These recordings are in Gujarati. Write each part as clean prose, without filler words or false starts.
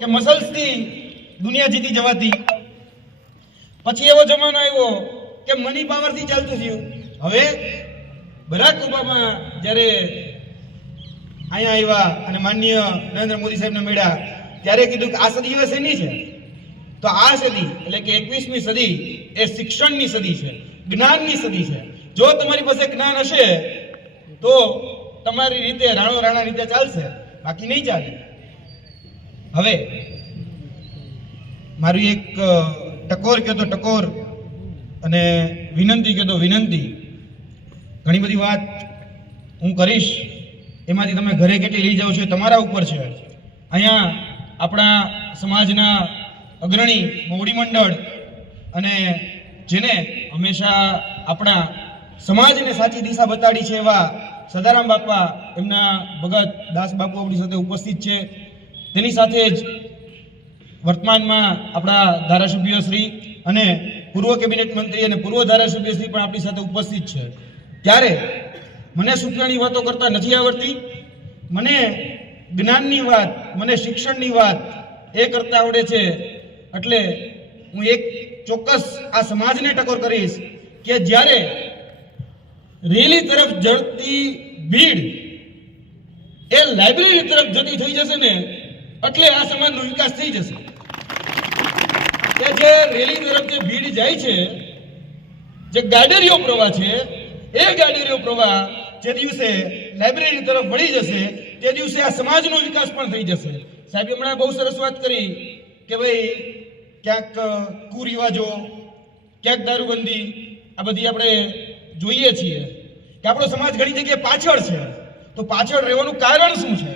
કે મસલ્સથી દુનિયા જીતી જવાતી. પછી એવો જમાનો આવ્યો કે મની પાવરથી ચાલતું થયું. હવે બરાક ઓબામા જ્યારે અહીંયા આવ્યા અને માનનીય નરેન્દ્ર મોદી સાહેબને મળ્યા ત્યારે કીધું કે આ સદી હવે શેની છે? તો આ સદી એટલે કે 21મી સદી એ શિક્ષણની સદી છે, જ્ઞાનની સદી છે. જો તમારી પાસે જ્ઞાન હશે તો તમારી રીતે રાણા રીતે ચાલશે, બાકી નહીં ચાલે. હવે મારી એક ટકોર કહેતો ટકોર અને વિનંતી કહેતો વિનંતી. ઘણી બધી વાત હું કરીશ, એમાંથી તમે ઘરે કેટલી લઈ જાઓ છો તમારા ઉપર છે. અહીંયા આપણા સમાજના અગ્રણી મોવડી મંડળ અને જેને હંમેશા આપણા સમાજને સાચી દિશા બતાડી છે એવા સદારામ બાપા, એમના ભગત દાસ બાપુ આપણી સાથે ઉપસ્થિત છે. તેની સાથે જ વર્તમાનમાં આપણા ધારાસભ્યશ્રી અને પૂર્વ કેબિનેટ મંત્રી અને પૂર્વ ધારાસભ્યશ્રી પણ આપણી સાથે ઉપસ્થિત છે. ત્યારે મને સૂચનાની વાતો કરતા નથી આવડતી, મને જ્ઞાનની વાત, મને શિક્ષણની વાત એ કરતા આવડે છે. એટલે હું એક ચોક્કસ આ સમાજને ટકોર કરીશ કે જ્યારે રેલી તરફ જતી ભીડ એ લાઇબ્રેરી તરફ જતી થઈ જશે ને એટલે આ સમાજનો વિકાસ થઈ જશે. કે જે રેલી તરફ જે ભીડ જાય છે, જે ગાડરીઓ પ્રવાહ છે, એ ગાડરીઓ પ્રવાહ જે દિવસે લાઇબ્રેરી તરફ વળી જશે તે દિવસે આ સમાજનો વિકાસ પણ થઈ જશે. સાહેબે હમણાં બહુ સરસ વાત કરી કે ભાઈ ક્યાંક કુરિવાજો, ક્યાંક દારૂબંધી, આ બધી આપણે જોઈએ છીએ કે આપણો સમાજ ઘણી જગ્યાએ પાછળ છે. તો પાછળ રહેવાનું કારણ શું છે?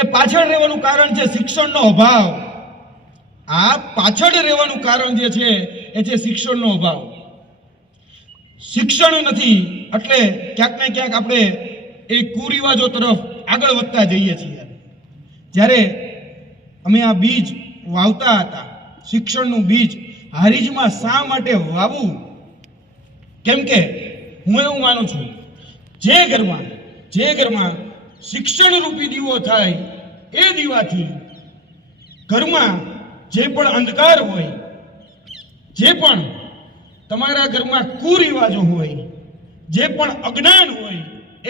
એ પાછળ રહેવાનું કારણ છે શિક્ષણનો અભાવ. આ પાછળ રહેવાનું કારણ જે છે એ છે શિક્ષણનો અભાવ. શિક્ષણ નથી એટલે ક્યાંક ને ક્યાંક આપણે એ કુરિવાજો તરફ આગળ વધતા જઈએ છીએ. જ્યારે અમે આ બીજ વાવતા હતા, શિક્ષણનું બીજ હારીજમાં શા માટે વાવવું? કેમ કે હું એવું માનું છું, જે ઘરમાં શિક્ષણ રૂપી દીવો થાય એ દીવાથી ઘરમાં જે પણ અંધકાર હોય, જે પણ તમારા ઘરમાં કુરિવાજો હોય, જે પણ અજ્ઞાન હોય,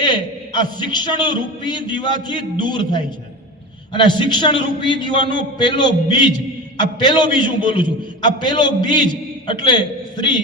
એ આ શિક્ષણ રૂપી દીવાથી દૂર થાય છે. અને શિક્ષણ રૂપી દીવાનો પહેલો બીજ, આ પહેલો બીજ હું બોલું છું, આ પહેલો બીજ એટલે શ્રી